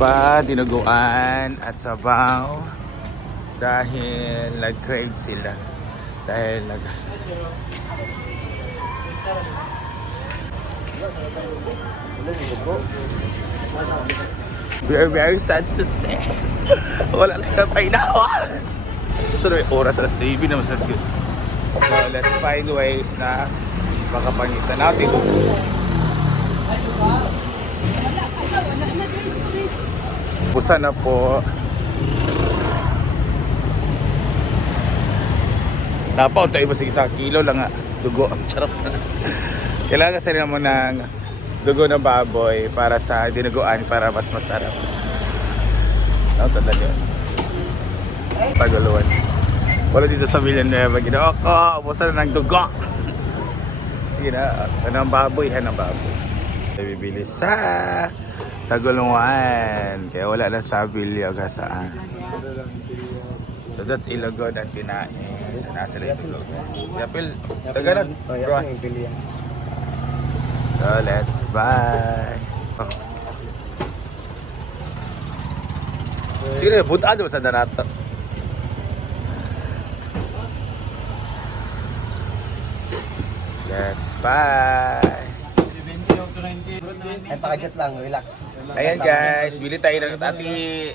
pa, dinuguan at sabaw dahil nag-crave sila. Dahil we are very sad to say wala lang sa painawa. So may oras alas TV na masad yun. So let's find ways na makapangitan natin. Pusa na po. Napaunta iba sa isang kilo lang nga. Dugo ang charap. Kailangan kasi naman ng dugo ng baboy para sa dinuguan para mas masarap. Tanda yun. Tagaluan. Wala dito sa Villanueva. Ginawa ko. Pusa na ng dugo. Ng baboy. Ng baboy. Bibili sa Taguluan. Kaya wala na sa Bilya saan. So that's Ilogon at Pinae. Sa nasa Ilogon. Yapil, Tagalog. So let's buy. Sige, buta naman sa darato. Let's buy. Ay, pakajot lang, relax. Ayan guys, bili tayo ng Ati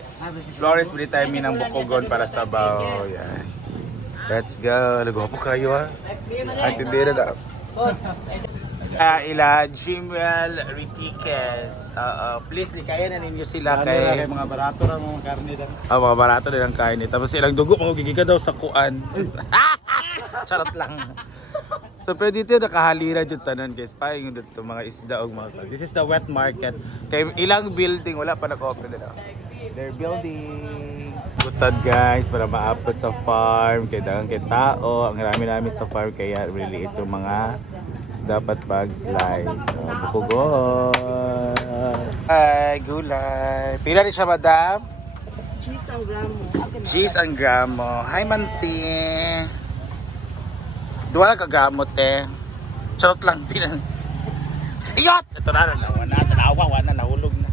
Flores, bili tayo ng bukogon para sa baw. Yan. Let's go. Nagwapo kayo ha. At hindi na ila Jimwell Ritiques. Please, likaya na ninyo sila kay mga barato ng mga karne daw. mga barato din ang kain. Tapos silang dugo, magiging daw sa kuan. Charot lang. So pero dito nakahalira jud tanan guys. Paing dito mga isda og mga. This is the wet market. Kay ilang building wala pa naka-open na. They're building. Butad guys para maabot sa farm kay dagang kay tao. Ang rami namin sa farm kaya really ito mga dapat pag-slice. So, bukugon. Ay, gulay. Pila rin siya, madam? Cheese ang gramo. Cheese ang gramo. Hi, Manti. Duwa lang kagamot eh. Charot lang. Iyot! Ito na. Tanawa na. Nahulog na.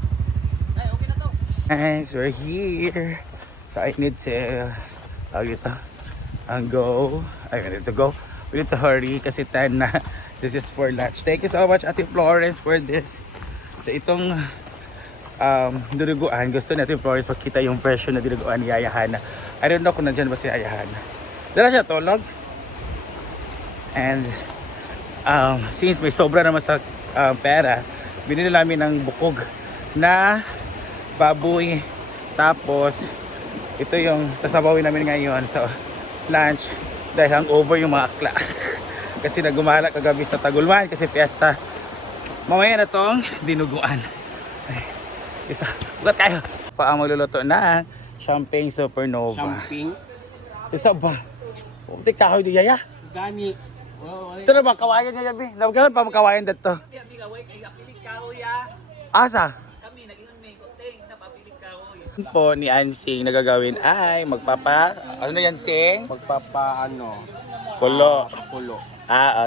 Ay, okay na to. Guys, we're here. So, I need to go. I need to go. We need to hurry kasi 10 na. This is for lunch. Thank you so much, Ate Florence, for this. So, itong dinuguan. Gusto natin Florence makita yung presyo na dinuguan ni Yaya Hana. I don't know kung nandyan ba si Yaya Hana. Dala siya tulog. And since may sobra naman sa pera, binili namin ng bukog na baboy. Tapos ito yung sasabawin namin ngayon sa lunch dahil hangover yung mga akla. Kasi nagumala kagabi sa Taguluan kasi fiesta. Mamaya na tong dinuguan. Ay, isa, ugat kayo. Paang magluluto na Champagne Supernova. Champagne? Isa ba? Pumuntik kahoy di Yaya. Gani. Ito na ba, kawayan niya yabi? Nabagawan pa makawayan dito. Hindi kaway kay apilig kahoy ya. Asa? Kami nagingon may koteng sa papilig kahoy. Po ni Ansing nagagawin ay ano na yan Sing? Kulo. Kulo.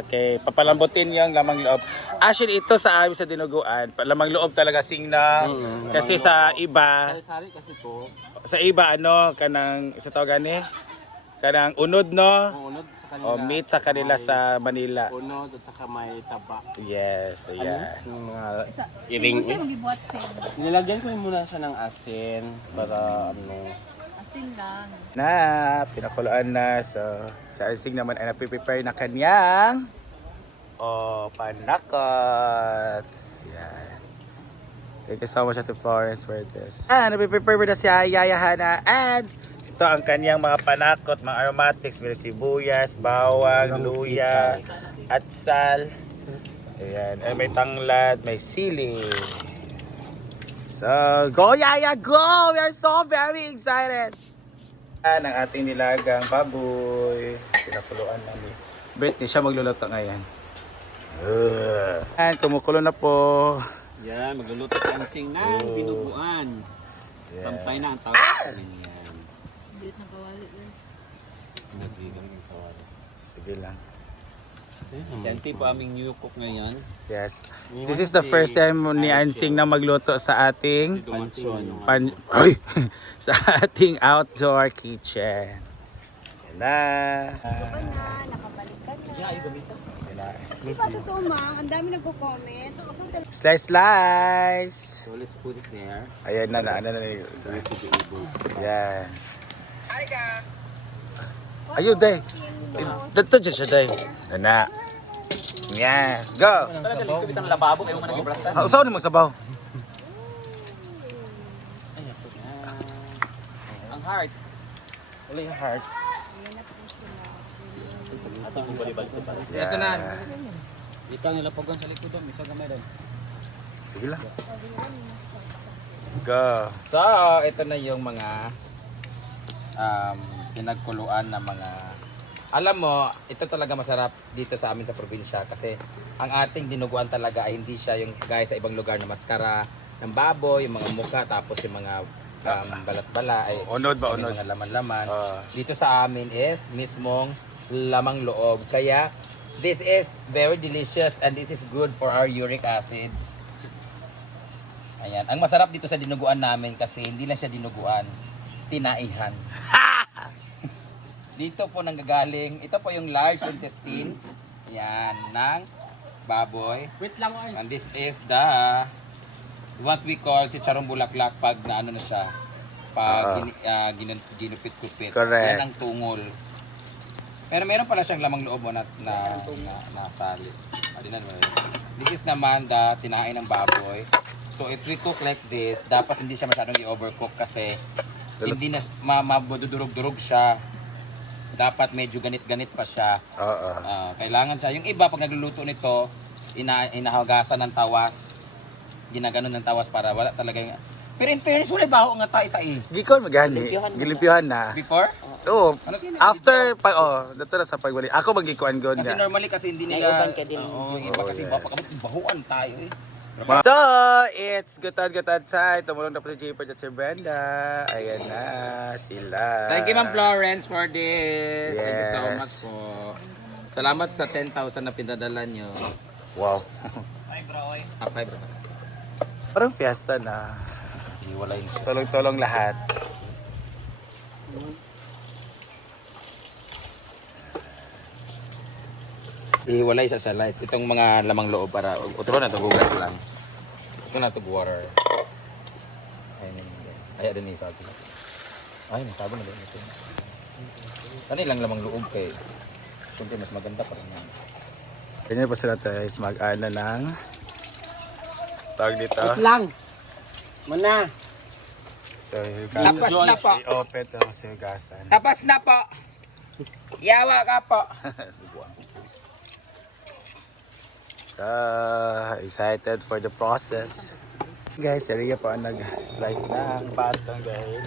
Okay. Papalambutin yung lamang loob. Actually, ito sa amin sa dinuguan, lamang loob talaga Sing na. Kasi sa iba, Sari kasi to. sa iba kanang sa tawag ni? Kanang unod no? Unod sa kanila. O meat sa kanila sa Manila. Unod at saka may taba. Yes, ayan. Yung mga Iring. Kasi mag-ibuat sin. nilagyan ko muna siya ng asin para Asin lang. Na, pinakuluan na. So, sa Ansing naman ay napiprepare na kanyang panakot. Yan. Thank you so much Ate Florence for this. Napiprepare na si Yaya Hana and ito ang kanyang mga panakot, mga aromatics, may sibuyas, bawang, luya, at sal. Ayan. Ay, may tanglad, may sili. So, go Yaya, go! We are so very excited! Ang ating nilagang baboy. Pinakuluan namin. Britney, siya magluluto ngayon. Ayan, kumukulo na po. yan, magluluto si Ansing ng dinuguan. Sampay na ang tawag sa yan. Bilit na kawali guys. Nagiging ng kawali. Sige lang. Sensi po aming new cook ngayon. Yes. This is the first time ni Ansing na magluto sa ating ay, sa ating outdoor kitchen. Yan na. Nakabalik ka na. Di ba totoo, ma? Ang dami nagko-comment. Slice, slice. So let's put it there. Ayan na, Yan. Ayun, day. Dito dyan siya, day. Yan na. Yan. Go. Talaga likupit ang lababo kayo mga nag-ibrasan. Saan mo magsabaw? Ang heart. Wala yung heart. Ito na. Ikaw nilapogan sa likod doon. Isa gamay doon. Sige lang. Go. So, ito na yung mga pinagkuluan na mga... Alam mo, ito talaga masarap dito sa amin sa probinsya kasi ang ating dinuguan talaga ay hindi siya yung gaya sa ibang lugar na maskara ng baboy, yung mga muka, tapos yung mga balat-bala, ay Unod ba, yung unod? mga laman-laman. Ah. Dito sa amin is mismong lamang loob. Kaya, this is very delicious and this is good for our uric acid. Ayan. Ang masarap dito sa dinuguan namin kasi hindi lang siya dinuguan, tinaihan. Dito po nanggagaling, ito po yung large intestine, yan, ng baboy. Wait lang ay. And this is the, what we call chicharong bulaklak pag naano na siya, pag ginupit-kupit. Correct. Yan ang tungol. Pero meron pala siyang lamang loob mo na sali. This is naman the tinain ng baboy. So if we cook like this, dapat hindi siya masyadong i-overcook kasi hindi na madudurog-durog siya. Dapat medyo ganit-ganit pa siya. Oo. Kailangan siya. Yung iba pag nagluluto nito, inahagasan ng tawas. Ginaganon ng tawas para wala talaga yung... Pero in fairness, wala baho nga tai-tai. Gikon magani. Gilimpyuhan na. Before? Oo. Ano? After, dito na sa pagbalik. Ako magikuan gon Kasi niya. normally kasi hindi nila... Oo, iba kasi yes. bahuan tayo eh. So, it's gutad-gutad time. Tumulong na po si Jaypert at si Brenda. Ayan na sila. Thank you, Ma'am Florence, for this. Thank you so Yes. much po. Salamat sa 10,000 na pinadala nyo. Wow. 5 bro. Parang fiesta na. Iwalay siya. Tulong-tulong lahat. Ihiwalay siya sa light. Itong mga lamang loob para utro na to gugas lang. Ito na to water. Ay din ni sabi. Ay, nasabi na din ito. Ano lang lamang loob kay. Siyempre mas maganda pa rin yan. Ganyan pa sila guys. Mag-ano ng tawag dito. lang. Mana. So, Tapos na po. I-open ang sigasan. Tapos na po. Yawa ka po. So, excited for the process. Guys, Maria po ang nag-slice ng patong guys.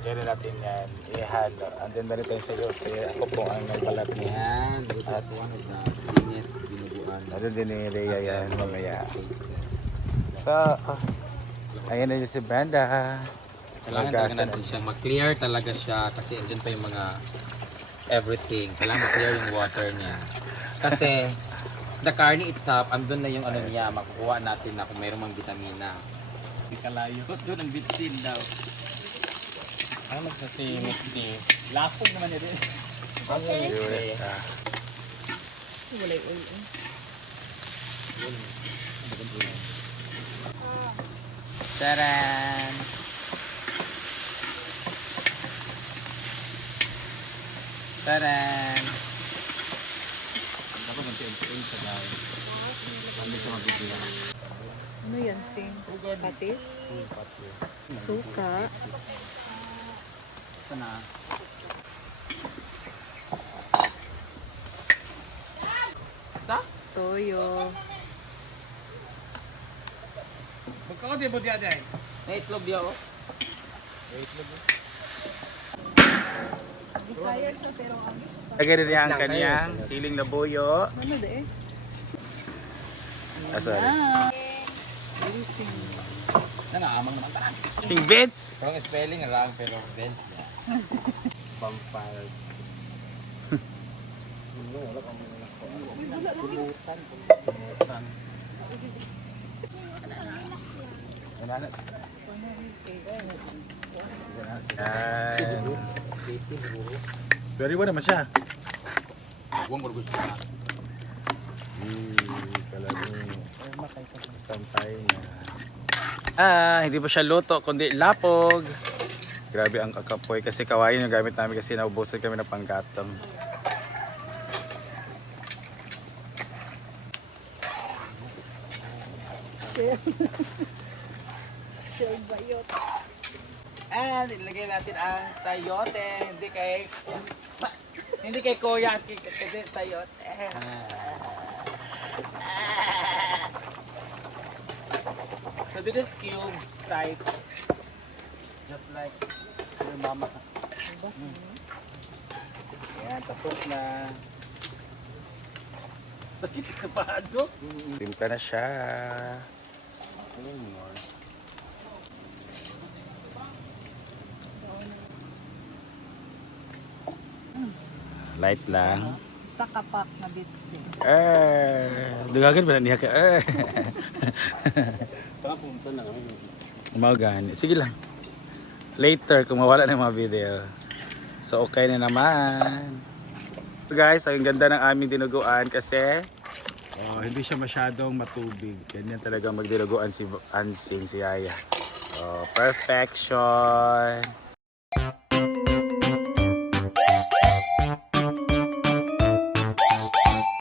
Yan natin yan. I-halo. And then dali tayo sa iyo. Kaya ako po ang nagbalat niya. Yan, this is one of the cleanest binubuan. Ano din ni Rhea yan mamaya. So, ayan na si Brenda. Kailangan talaga natin siyang mag-clear talaga siya kasi andyan pa yung mga everything. Kailangan ma-clear yung water niya. Kasi the carne itself, andun na yung ano niya, makukuha natin na kung mayroong mang vitamina. Ikalayo. Doon ang bitsin daw. Ang magsasimik ni. Lapog naman yun. Viewers na. Taran! Taran! Ako magtiil sa daw. Hindi sa mabibigyan. Ano yan, Sing? Patis? Suka? Ito na. Toyo. Magkakot yung budya dyan. May itlog diya oh. Bisaya siya pero ang Lagyan din niya ang kanyang siling labuyo. ano de? Sorry. Nanaamang naman tahan. King Vince! Parang spelling wrong pero Vince. Vampire. Yan. Very well naman siya. Huwag mo gusto na. Sampay na. Hindi pa siya luto, kundi lapog. Grabe ang kakapoy kasi kawain yung gamit namin kasi naubusan kami ng panggatong. And ilagay natin ang sayote, hindi kay kuya, hindi sayote. So this is cubes type. Just like your mama. Ayan, tapos na. Sakit sa paa ko. Timpla na siya. Light lang. Sa kapak na bitsi. Dugagan ba na niya ka? Mau gani. Sige lang. Later, kung mawala ng mga video. So, okay na naman. So guys, ang ganda ng aming dinuguan kasi hindi siya masyadong matubig. Ganyan talaga magdinuguan si Ansing, si Yaya. Perfection.